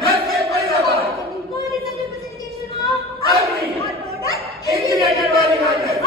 Nursery Faridabad. What is the representation of Agri. our product? Integrated Learning Artist.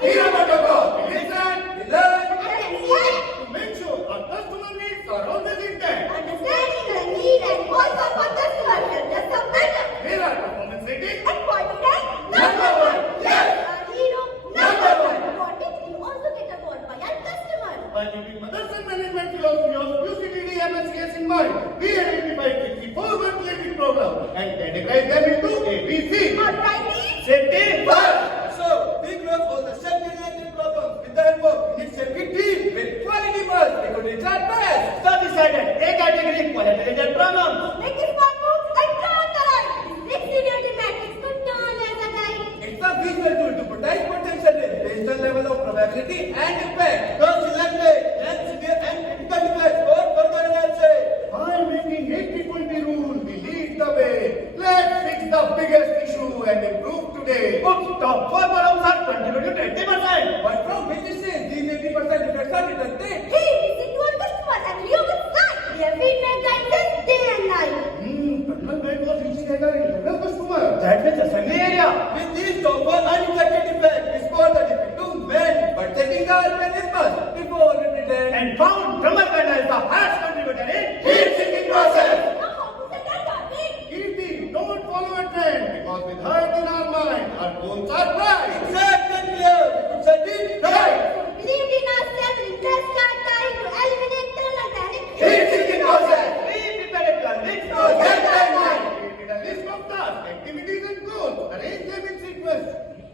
Hero protocol. We listen, we learn. To make sure our customer needs are always intact. Understanding the need and also for customer help us some better. Here are performance ratings. And quality rank Number one. Yes. Our hero Number one. For which we also get award by our customer. By keeping Motherson management philosophy of UCTD MSCS in mind, we identified 64 work-related programs and categorized them into A, B, C. Alright, Safety first. So, we close all the safety-related problems with the help of Unit Safety team with quality work. They could reach our best. So decided A category quality-related problems. make this one move and turn the light. This seniority matrix could turn as a guide. It's a visual tool to protect potential risk based on level of probability and impact. So, selected and severe and critical device for further analysis. By making 80-20 rule, we lead the way. Let's fix the biggest issue and improve today. Oops, top 4 columns are contributing to 80%. But from which is these 80% defects are detected? Hey, listen to our customer and Leo with sight. We have feedback guidance day and night. Terminal guide was reaching at our internal customer. That means assembly area. With these top 1 undetected defects, we spot the defect to when, but checking the mechanisms before we pretend. And found drummer gun as the highest contributor in Heat-seeking process. Now, how to set that target? Kirti, don't follow a trend because with heart in our mind, our goals are bright. Exact and clear. We could set it right. We believed in ourselves and invest our time to eliminate tunnel panic. Heat-seeking process. We prepared a list So get timeline. Created a list of tasks, activities and goals. Arrange them in sequence.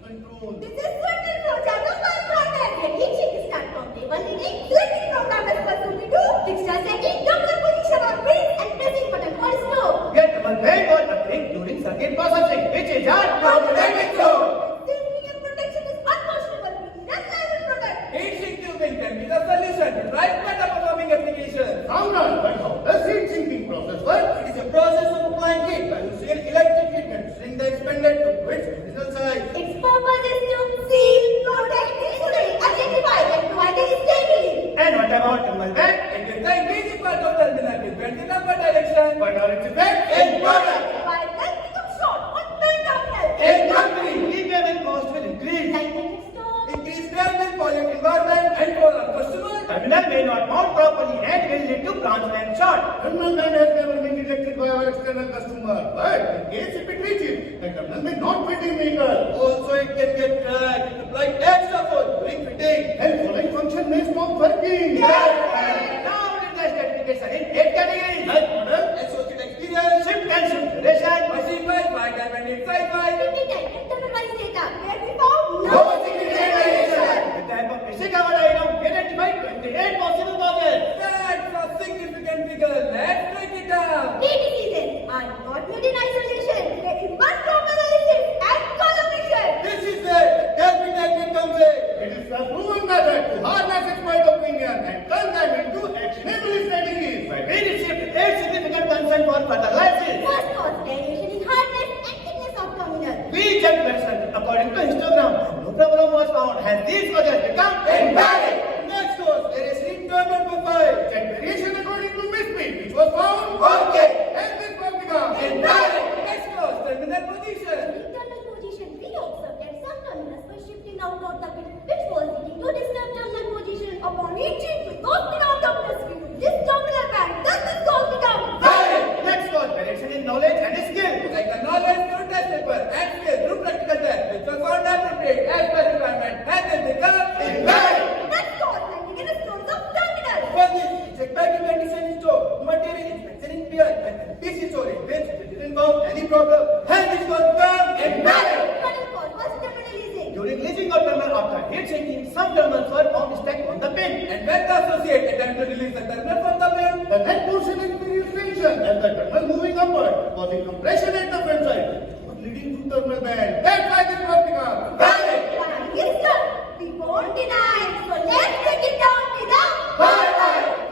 Control. This is certain project of my project. And each is start from table reading. Selecting program as per to be do. Fixture setting, double position on page and pressing button for stop. Get double weight or nothing during circuit processing, which is our Automatic flow. Safety and protection is unquestionable. We need a level product. Heat-sink tubing can be the solution to drive better performing applications. Sound on, but how does heat-sinking process work? It is a process of applying heat by using electric treatment to shrink the expanded to its original size. Its purpose is to seal, protect, isolate, identify, and provide a stability. And what about thermal vent? It is the engaging part of terminal with bent in upward direction. But are its effect in product. While that becomes short on bend terminal. In company. Repayment cost will increase. Like when it stops. Increased travel, pollute environment, and for our customer. Terminal may not mount properly and will lead to branch line short. Terminal line has never been detected by our external customer. But in case if it reaches, the terminal may not fit in vehicle. Also, it can get cracked and apply extra force during fitting. And following function may stop working. Now it is classification in 8 categories. Like model, Associate experience, Shift and shift duration. machine by flight diamond inside by. 50 type internalized data where we found no significant. With the help of basic hour diagram, we identified 28 possible causes. That's a significant figure. Let's break it down. DDCs are not made in isolation. They invert from analysis and collaboration. This is where Delphi technique comes in. It is the proven method to harness expert opinion and turn them into actionable strategies. We received 8 significant consent for further analysis. First cause variation in hardness and thickness of terminal. We checked version according to histogram and no problem was found. Has these causes become invalid? Next course, there is internal profile. Check variation according to MISPI, which was found. Okay. And this was become Invalid. Next course, terminal position. In terminal position, we observed that some terminals were shifting out of the pit, which was leading to disturb terminal position. Upon reaching to those without terminals, we would this terminal band. Thus, this cause become Valid. Next cause variation in knowledge and skill. Like the knowledge through test paper and skill through practical test, which was found appropriate as per requirement, has been become Invalid. Next cause landing in the stores of terminal. For this, check back in medicine store, material inspection in PI, and PC storage, which didn't found any problem, and this was become Invalid. Final cause was terminal leasing. During leasing of terminal after heat sinking, some terminals were found stacked on the pin. And when the associate attempt to release the terminal from the pin, the neck portion experienced tension and the terminal moving upward, causing compression at the front side, leading to terminal band. That's why this was become Valid. Yes, sir. We won't deny. So let's take it down without Valid.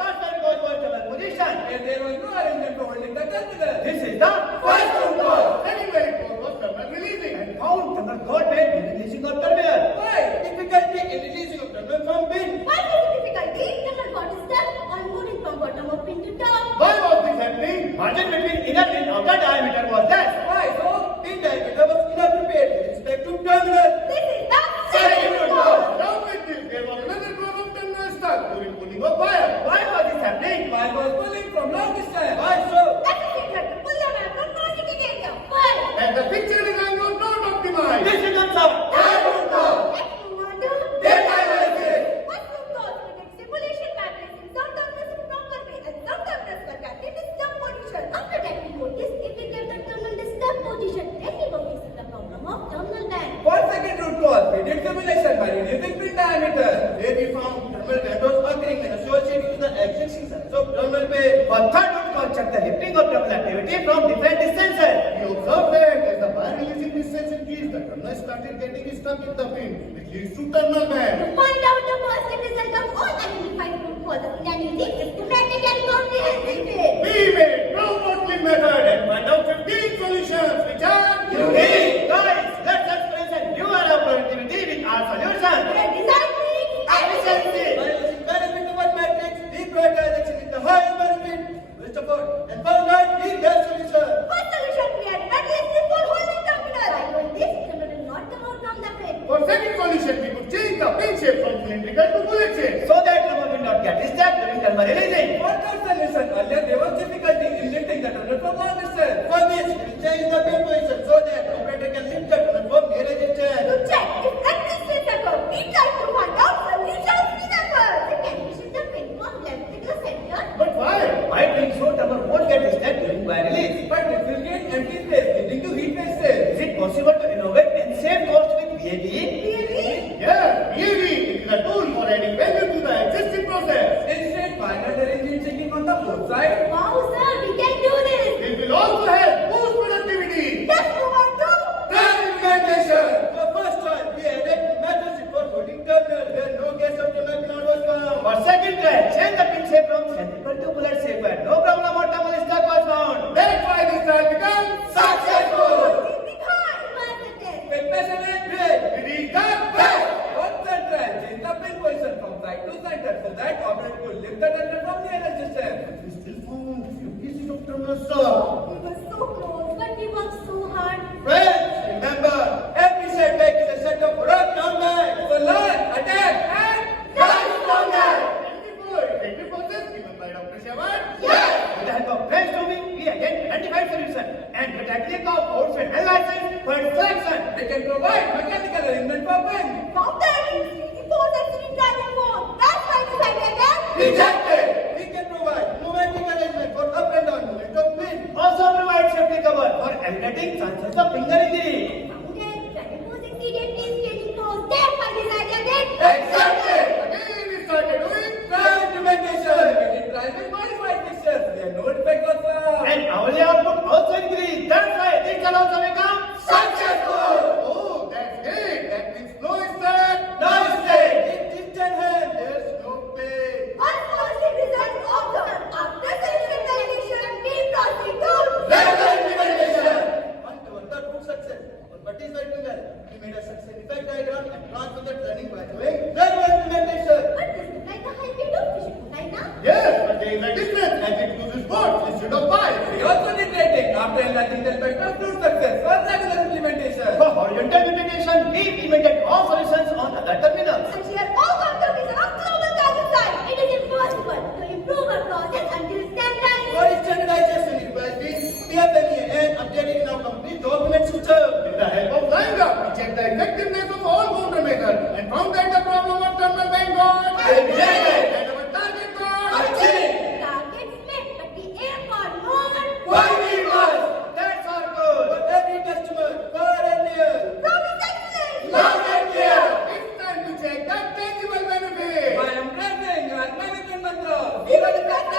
First one goes for terminal position. and there was no arrangement for holding the terminal. This is the first root cause. Second very cause was terminal releasing. And found terminal got made during leasing of terminal. Why? Difficulty in releasing of terminal from pin. Why is it difficulty? Terminal got stuck on moving from bottom of pin to top. Why was this happening? margin between inner and outer diameter was less. Why? So, pin diameter was inappropriate with respect to terminal. This is the Second second root cause. cause. Now with this, there was another problem of terminal stuck during pulling of wire. Why was this happening? Why was pulling from long distance? Why so? That is it, sir. Pull the wire from positive area. Why? And the picture design was not optimized. This becomes our Third root cause. Let's move on to Data analysis. First root cause we did simulation matrix in some terminals in proper way and some terminals were kept in disturb position. After that we noticed if we kept the terminal disturb position, then we were facing the problem of terminal band. For second root cause, we did simulation by reducing pin diameter. Where we found thermal windows occurring and associated with the existing sense of thermal bay. For third root cause, check the lifting of thermal activity from different distances. We observed that as the wire releasing distance increased, the terminal started getting stuck in the pin, which leads to terminal To band. find out the positive result of all identified root causes in an easy, systematic and comprehensive way. We made Brown-Watling method and find out 15 solutions which are Hey, guys, let's experience a new era of productivity with our solution. Designing efficiency. By using benefit of one matrix, we prioritize action with the highest benefit, first of all, and found out the best solution. First solution we had matrix for holding terminal. By doing this, terminal will not come out from the pin. For second solution, we could change the pin shape from cylindrical to bullet shape. So that thermal will not get disturbed during thermal releasing. For third solution, earlier there was difficulty in lifting the terminal from long distance. For this, we will change the pin position so that operator can lift the terminal from near a To distance. check if existence occur, we try to find out solutions with effort. Second, we shift the pin from left to the center. But why? By doing so, thermal won't get disturbed during wire release. But it will get empty space leading to heat wastage. Is it possible to innovate and save cost with VAB? Really? Yes, VAV is a tool for adding value to the existing process. Instead, why not arranging checking on the both sides? Wow, sir, we can do this. It will also help boost productivity. Let's move on to Third implementation. For first time, we added matrix for holding terminal where no gas of terminal pin was found. For second try, change the pin shape from cylindrical to bullet shape where no problem or thermal stuck was found. That's why this trial becomes successful. because positive. With measure and break. We reach the best. For third trial, change the pin position from side to center so that operator could lift the terminal from nearest distance. We still found few pieces of terminal stuck. We were so close, but we worked so hard. Friends, remember, every setback is a setup for a comeback. So learn, attack, and Rise from that. And before, effective process given by Dr. Shawan. Yes. With the help of brainstorming, we again identified solution and the technique of outside analysis for selection. they can provide mechanical arrangement for pin. From there, we see the force accident driving force. That's why we decided that. Rejected. We can provide pneumatic arrangement for up and down movement of pin. Also provide safety cover for eliminating chances of finger injury. Founded, driving force exceeded means changing force. That's why we decided that. Exactly. Again, we started doing Trial implementation. We did trial with modified fixtures. There no defect was found. And hourly output also increased. That's why this can also become Successful. Oh, that's great. That means no stuck. No mistake. In distant hand. There's no pain. One positive result observed. After solution validation, we proceed to Regular implementation. One toward the true success. For what is the well? We made a success effect diagram and transferred that learning by doing regular implementation. But this is like a highway to Fisher, right now? Yes, but there is a difference as it uses boards instead of pipes. We also did rating after analyzing the effect of true success for regular implementation. for horizontal integration. We implemented all solutions on other terminals. And share all contributions of global target side. It is impossible to improve our process until standardized. For standardization requires the PFMEA and updated in our complete document system. With the help of LineGraph, we checked the effectiveness of all countermeasures and found that the problem of terminal bank got Eliminated. and our target got Achieved. Targets met, but we aim for more. Why we must? That's our goal. For every customer, far and near. Promise excellence. Loud and clear. It's time to check the tangible benefit. I am embracing our management mantra. Zero defect.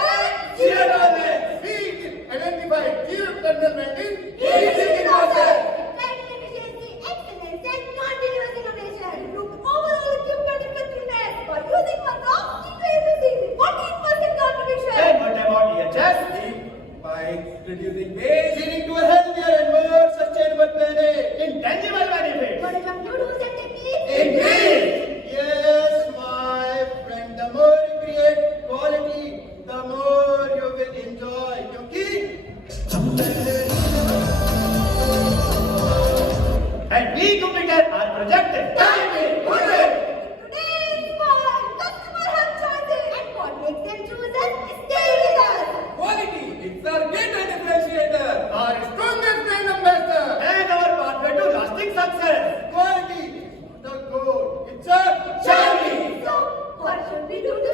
Zero tolerance. We identified zero terminal bank in Easy process. Driving efficiency, excellence, and continuous innovation. Improve overall equipment effectiveness by using one of the receiving 14% contribution. And what about EHS? By reducing waste, leading to a healthier and more sustainable planet. Intangible benefits. What is your new rules and techniques? Increase. Yes, my friend. The more you create quality, the more you will enjoy. क्योंकि we completed our project. Thank you. Good day. Today's call, customer have choices. And what makes them choose us? Stay with us. Quality, it's our great differentiator. Our strongest brand ambassador. And our pathway to lasting success. Quality, the goal. It's a Journey. So, what should we do to